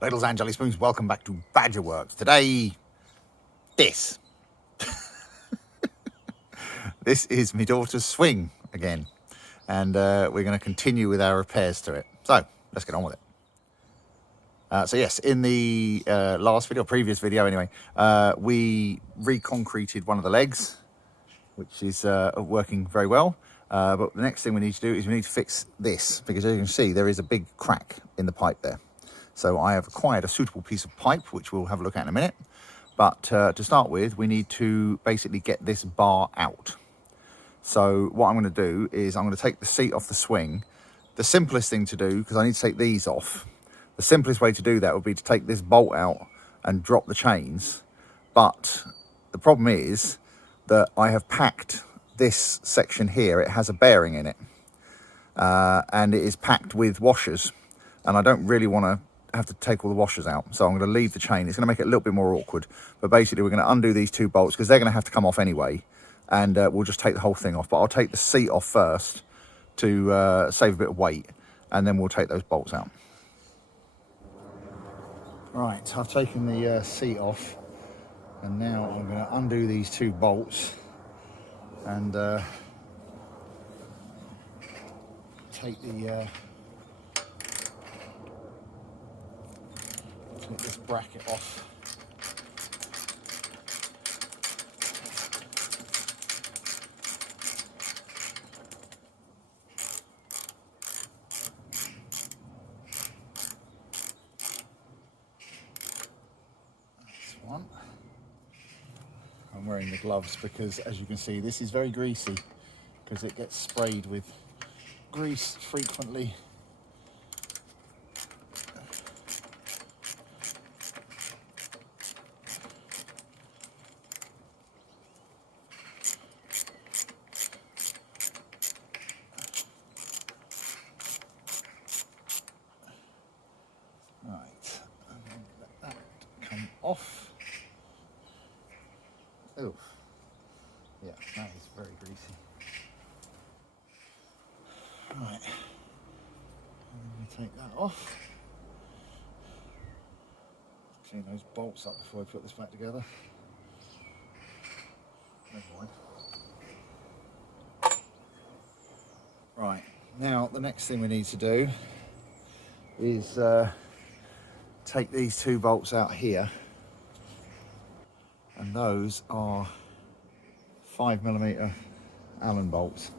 Ladles and jelly spoons, welcome back to Badgerworks. Today, this. This is my daughter's swing again. And we're going to continue with our repairs to it. So, let's get on with it. So yes, in the last video, previous video anyway, we reconcreted one of the legs, which is working very well. But the next thing we need to do is we need to fix this, because as you can see, there is a big crack in the pipe there. So I have acquired a suitable piece of pipe, which we'll have a look at in a minute. But to start with, we need to basically get this bar out. So what I'm going to do is I'm going to take the seat off the swing. The simplest thing to do, because I need to take these off, the simplest way to do that would be to take this bolt out and drop the chains. But the problem is that I have packed this section here. It has a bearing in it. And it is packed with washers. And I don't really want to have to take all the washers out, so I'm going to leave the chain. It's going to make it a little bit more awkward, but basically we're going to undo these two bolts because they're going to have to come off anyway, and we'll just take the whole thing off. But I'll take the seat off first to save a bit of weight, and then we'll take those bolts out. Right, I've taken the seat off, and now I'm going to undo these two bolts and take the get this bracket off. That's one. I'm wearing the gloves because, as you can see, this is very greasy because it gets sprayed with grease frequently. Right, I'm going to let that come off. Oh, yeah, that is very greasy. Right, I'm going to take that off. Clean those bolts up before I put this back together. Never mind. Right, now the next thing we need to do is take these two bolts out here, and those are 5mm Allen bolts.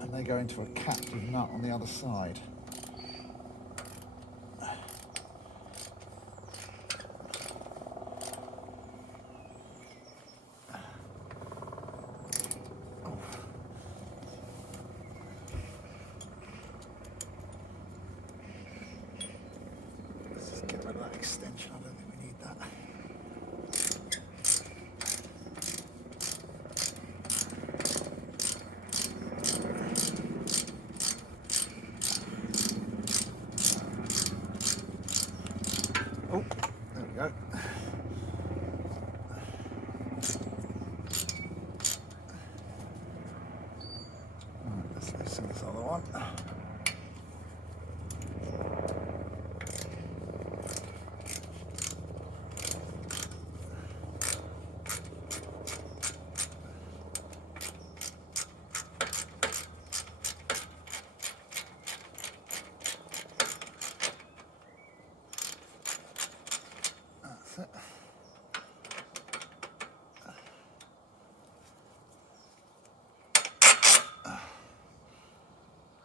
And they go into a captive nut on the other side. Extension, I don't think we need that. Oh, there we go. Right, let's loosen this other one.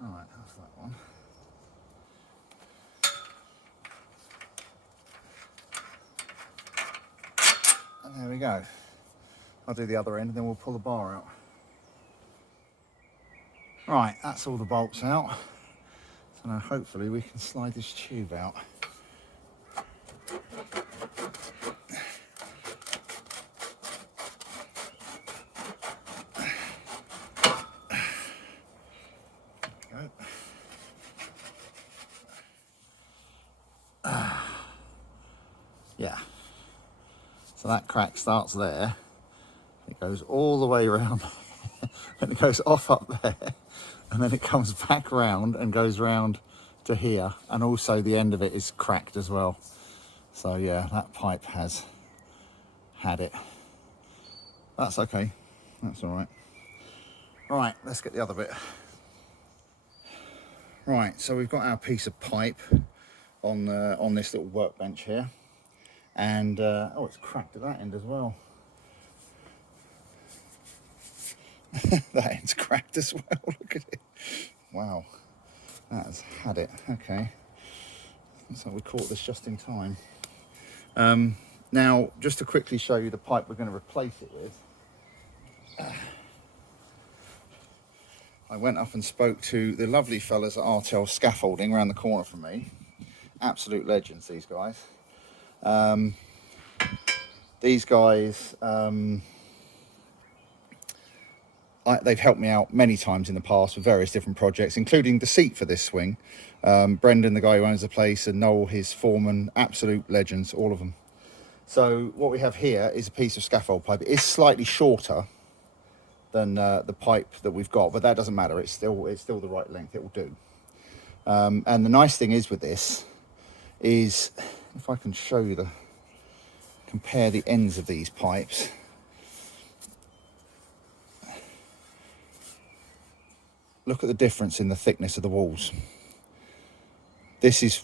Alright, that's that one. And there we go. I'll do the other end and then we'll pull the bar out. Right, that's all the bolts out. So now hopefully we can slide this tube out. Yeah, so that crack starts there, it goes all the way around and it goes off up there, and then it comes back round and goes round to here, and also the end of it is cracked as well. So yeah, that pipe has had it. That's okay, that's all right. Right, let's get the other bit. Right, so we've got our piece of pipe on this little workbench here, and oh, it's cracked at that end as well. That end's cracked as well. Look at it. Wow, that has had it. Okay, so we caught this just in time. Now, just to quickly show you the pipe we're going to replace it with, I went up and spoke to the lovely fellas at Artel Scaffolding around the corner from me. Absolute legends, these guys. These guys, they've helped me out many times in the past with various different projects, including the seat for this swing. Brendan, the guy who owns the place, and Noel, his foreman, absolute legends, all of them. So what we have here is a piece of scaffold pipe. It is slightly shorter than the pipe that we've got, but that doesn't matter. It's still the right length. It will do. And the nice thing is with this is, if I can show you compare the ends of these pipes. Look at the difference in the thickness of the walls. This is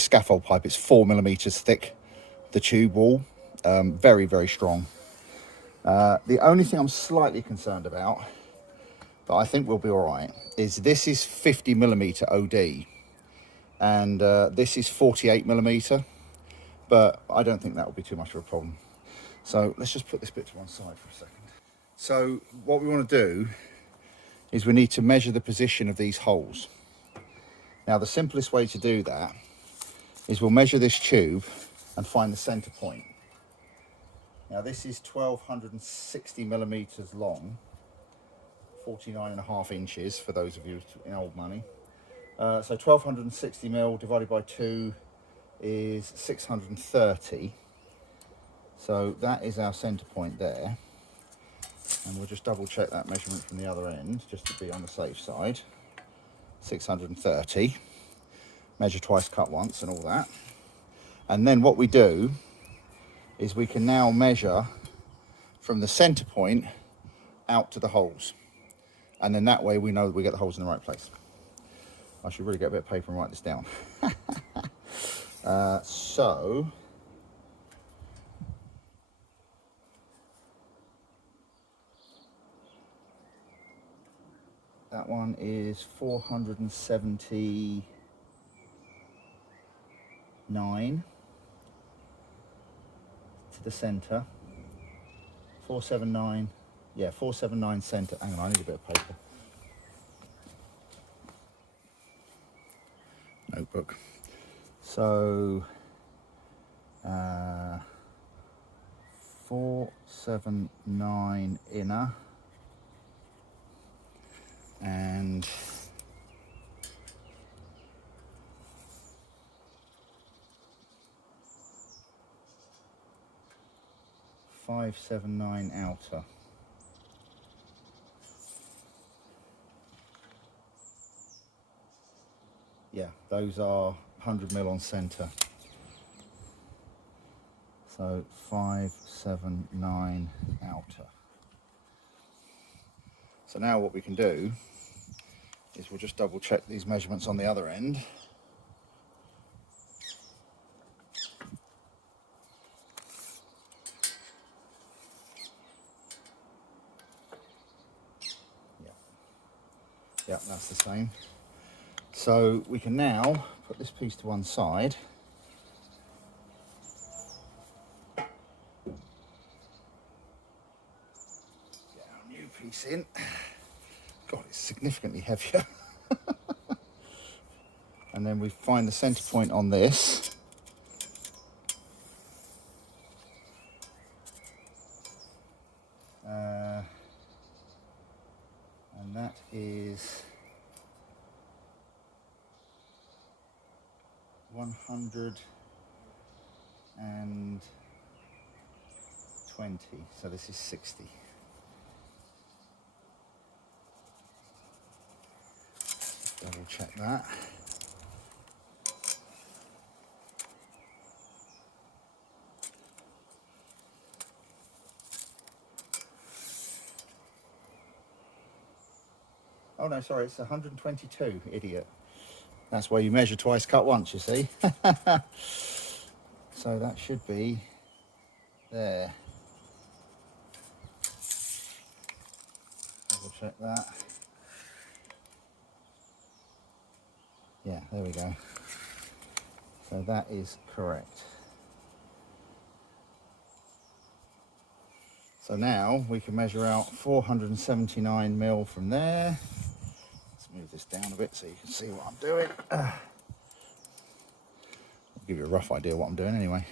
scaffold pipe. It's 4mm thick. The tube wall, very, very strong. The only thing I'm slightly concerned about, but I think we'll be all right, is this is 50mm OD, and this is 48mm, but I don't think that will be too much of a problem. So let's just put this bit to one side for a second. So what we want to do is we need to measure the position of these holes. Now, the simplest way to do that is we'll measure this tube and find the center point. Now, this is 1260mm long, 49.5 inches for those of you in old money. So 1260mm divided by 2 is 630. So that is our center point there. And we'll just double check that measurement from the other end, just to be on the safe side. 630. Measure twice, cut once, and all that. And then what we do is we can now measure from the center point out to the holes. And then that way we know that we get the holes in the right place. I should really get a bit of paper and write this down. So that one is 479 to the center. 479, yeah, 479 center. Hang on, I need a bit of paper. Notebook. So 479 inner and 579 outer. Yeah, those are 100mm on center. So 579 outer. So now what we can do is we'll just double check these measurements on the other end. Yeah, that's the same. So we can now put this piece to one side. Get our new piece in. God, it's significantly heavier. And then we find the center point on this. And that is 120. So this is 60. double check that. Oh no, sorry, it's 122, idiot. That's where you measure twice, cut once, you see. So that should be there. Double check that. Yeah, there we go. So that is correct. So now we can measure out 479 mil from there. Let's move this down a bit so you can see what I'm doing. I'll give you a rough idea what I'm doing anyway.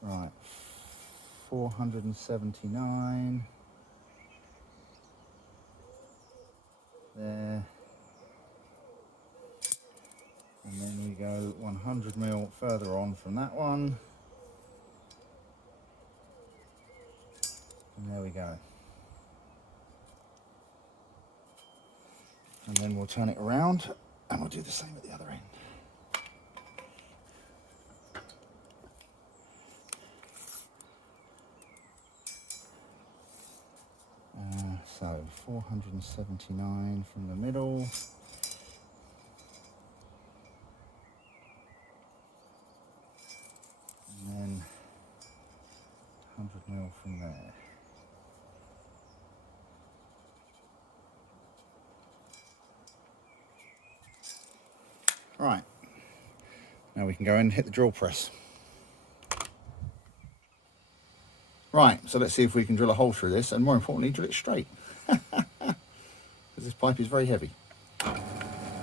Right, 479 there. And then we go 100 mil further on from that one. And there we go. And then we'll turn it around and we'll do the same at the other end. So 479 from the middle. And then 100 mil from there. Right, now we can go in and hit the drill press. Right, so let's see if we can drill a hole through this, and more importantly, drill it straight. Because this pipe is very heavy.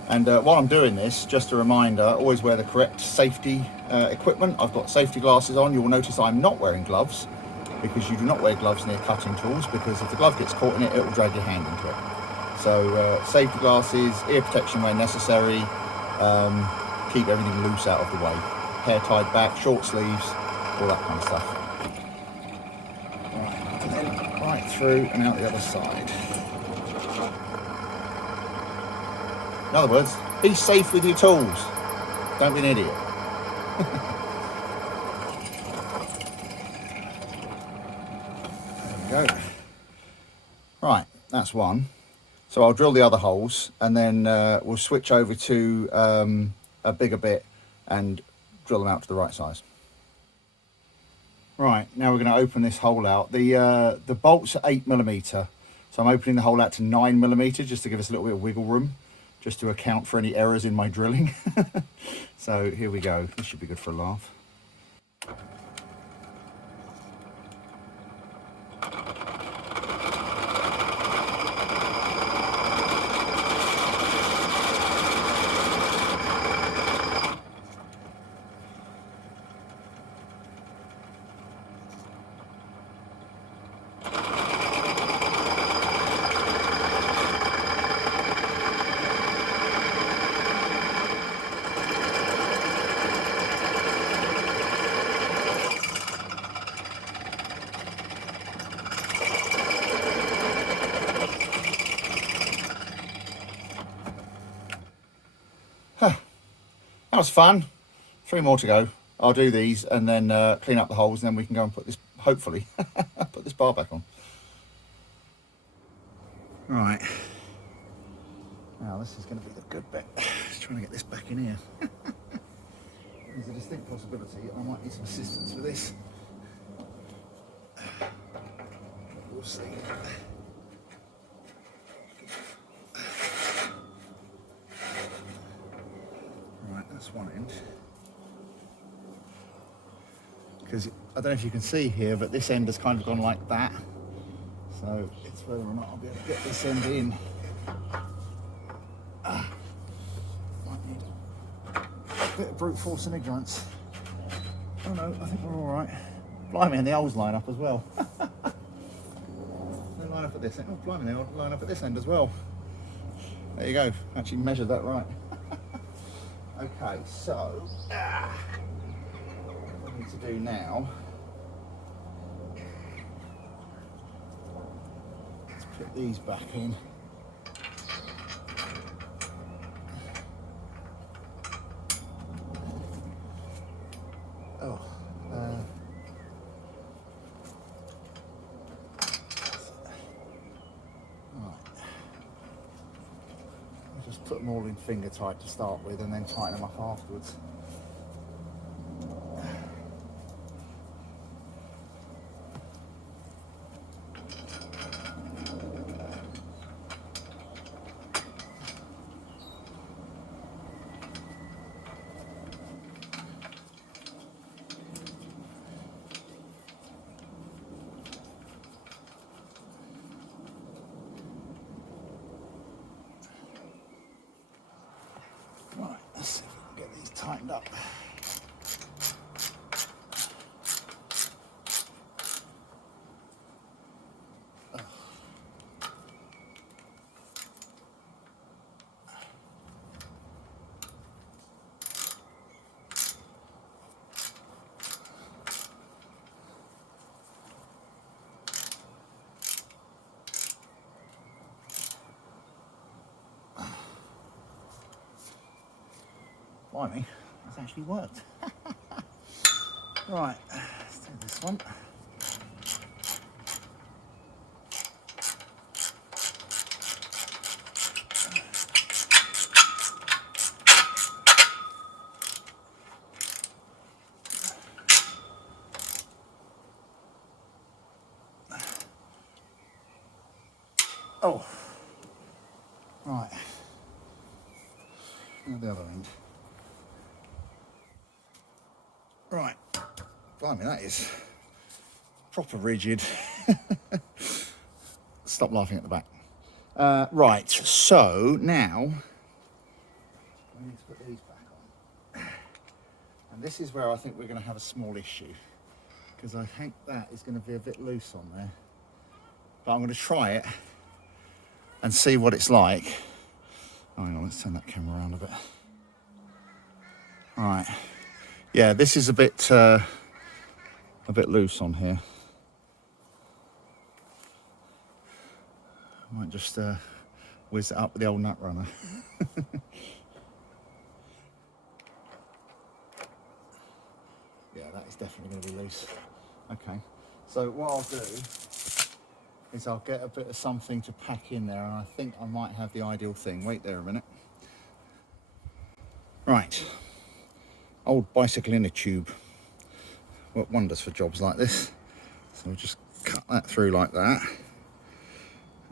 And while I'm doing this, just a reminder, always wear the correct safety equipment. I've got safety glasses on. You will notice I'm not wearing gloves, because you do not wear gloves near cutting tools, because if the glove gets caught in it, it will drag your hand into it. So safety glasses, ear protection where necessary, keep everything loose out of the way. Hair tied back, short sleeves, all that kind of stuff. Right, and then right through and out the other side. In other words, be safe with your tools. Don't be an idiot. There we go. Right, that's one. So I'll drill the other holes and then we'll switch over to a bigger bit and drill them out to the right size. Right, now we're going to open this hole out. The bolts are 8mm, so I'm opening the hole out to 9mm just to give us a little bit of wiggle room, just to account for any errors in my drilling. So here we go. This should be good for a laugh. That was fun. 3 more to go. I'll do these and then clean up the holes, and then we can go and put this, hopefully, put this bar back on. Right. Now this is going to be the good bit. Just trying to get this back in here. There's a distinct possibility I might need some assistance with this. We'll see. That's one end, because I don't know if you can see here, but this end has kind of gone like that, so it's whether or not I'll be able to get this end in. Might need a bit of brute force and ignorance. Oh no, I think we're all right. Blimey, and the holes line up as well. They line up at this end. Oh blimey, they line up at this end as well. There you go, actually measured that right. Okay, so what I need to do now Put these back in. Oh, right. I'll just put them all in finger tight to start with and then tighten them up afterwards. Right, let's see if we can get these tightened up. Blimey, that's actually worked. Right, let's do this one. Oh, right. Now the other end. Right, blimey, that is proper rigid. Stop laughing at the back. Right, so now we need to put these back on. And this is where I think we're going to have a small issue, because I think that is going to be a bit loose on there. But I'm going to try it and see what it's like. Oh, hang on, let's turn that camera around a bit. All right. Yeah, this is a bit loose on here. I might just whiz it up with the old nut runner. Yeah, that is definitely going to be loose. Okay, so what I'll do is I'll get a bit of something to pack in there, and I think I might have the ideal thing. Wait there a minute. Right, old bicycle inner tube. Work wonders for jobs like this. So we'll just cut that through like that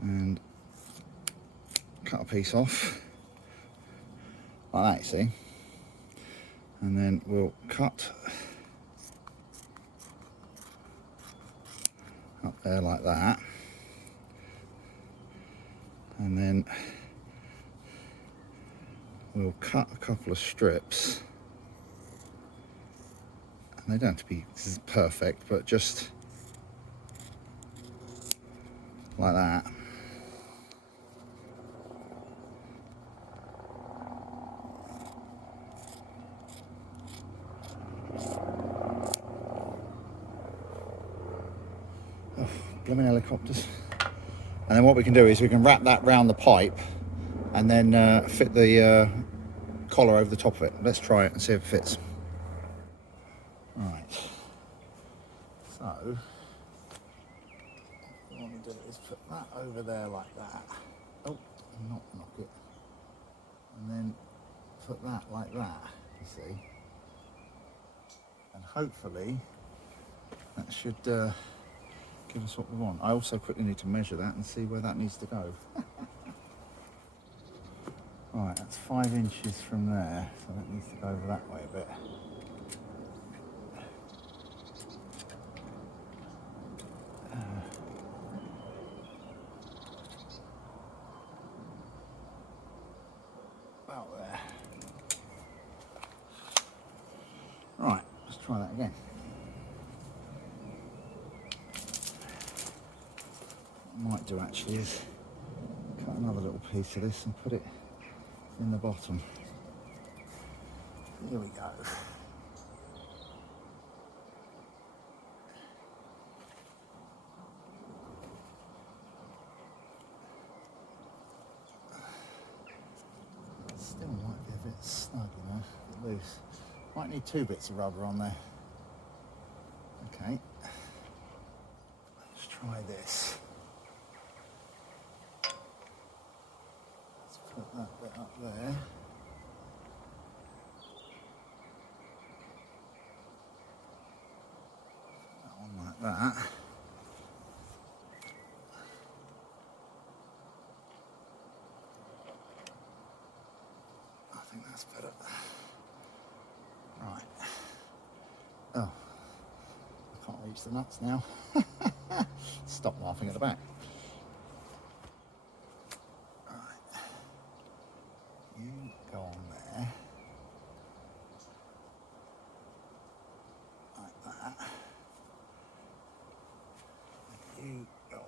and cut a piece off like that, you see. And then we'll cut up there like that, and then we'll cut a couple of strips. And they don't have to be perfect, but just like that. Oh, blooming helicopters. And then what we can do is we can wrap that round the pipe and then fit the collar over the top of it. Let's try it and see if it fits. Right, so what I want to do is put that over there like that. Oh, not knock it. And then put that like that, you see. And hopefully that should give us what we want. I also quickly need to measure that and see where that needs to go. Right, that's 5 inches from there, so that needs to go over that way a bit. About there. Right, let's try that again. What I might do actually is cut another little piece of this and put it in the bottom. Here we go. snug, you know, a bit loose. Might need 2 bits of rubber on there. Okay. Let's try this. Let's put that bit up there. That one like that. I think that's better. Right. Oh, I can't reach the nuts now. Stop laughing at the back. Right. You go on there. Like that. And you go on.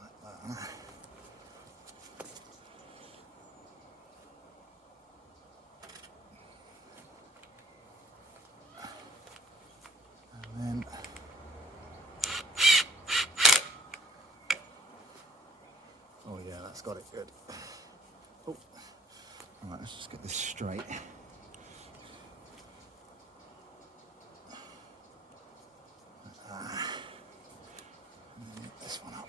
Like that. And then oh yeah, that's got it good. Oh, all right, let's just get this straight. And then this one up.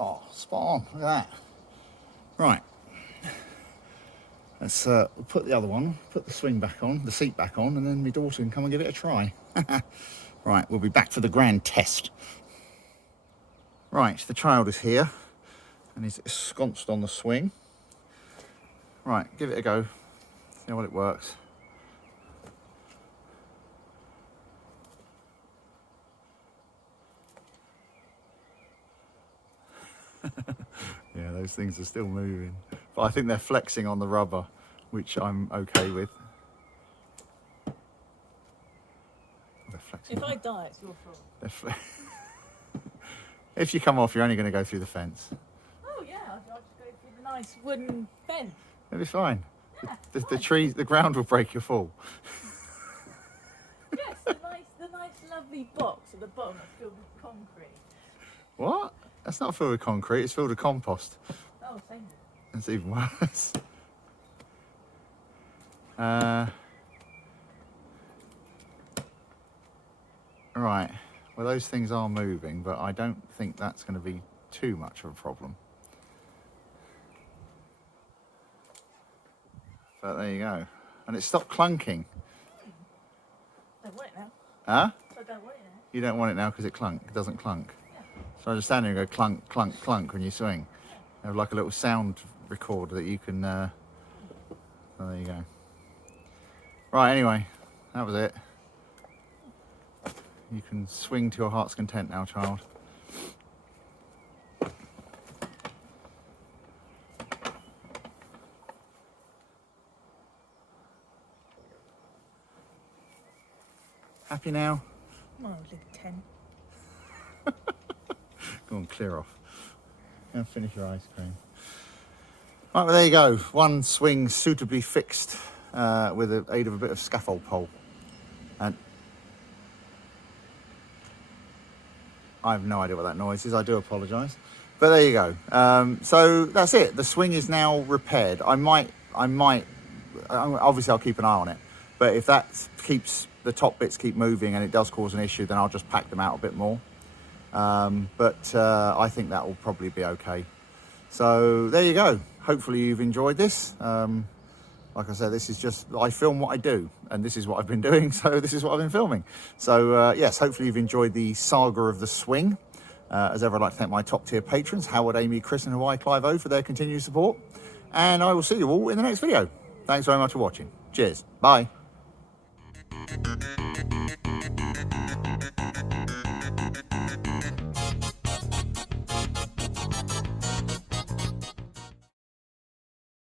Oh, spot on, look at that. Right, let's put the other one, put the swing back on, the seat back on, and then my daughter can come and give it a try. Right, we'll be back for the grand test. Right, the child is here, and he's ensconced on the swing. Right, give it a go, see how well it works. Yeah, those things are still moving. But I think they're flexing on the rubber, which I'm okay with. They're flexing. If I die, it's your fault. If you come off, you're only going to go through the fence. Oh yeah, I'll just go through the nice wooden fence. It'll be fine. Yeah, The trees, the ground will break your fall. Yes, the nice lovely box at the bottom that's filled with concrete. What? That's not filled with concrete, it's filled with compost. Oh, same. It's even worse. Right, well those things are moving, but I don't think that's going to be too much of a problem. But there you go. And it stopped clunking. Don't want it now. Huh? I don't want it now. You don't want it now because it doesn't clunk. So I just stand there and go clunk, clunk, clunk when you swing. You have like a little sound recorder that you can, oh, there you go. Right, anyway, that was it. You can swing to your heart's content now, child. Happy now? Oh, look at 10. Go on, clear off. And finish your ice cream. Right, well there you go. One swing suitably fixed with the aid of a bit of scaffold pole. And I have no idea what that noise is, I do apologise. But there you go. So that's it. The swing is now repaired. I might, obviously I'll keep an eye on it. But if that keeps, the top bits keep moving and it does cause an issue, then I'll just pack them out a bit more. But I think that will probably be okay. So there you go. Hopefully you've enjoyed this. Like I said, this is just, I film what I do, and this is what I've been doing, so this is what I've been filming. So yes, hopefully you've enjoyed the saga of the swing. As ever, I'd like to thank my top tier patrons, Howard, Amy, Chris and Hawaii Clive O, for their continued support. And I will see you all in the next video. Thanks very much for watching. Cheers. Bye.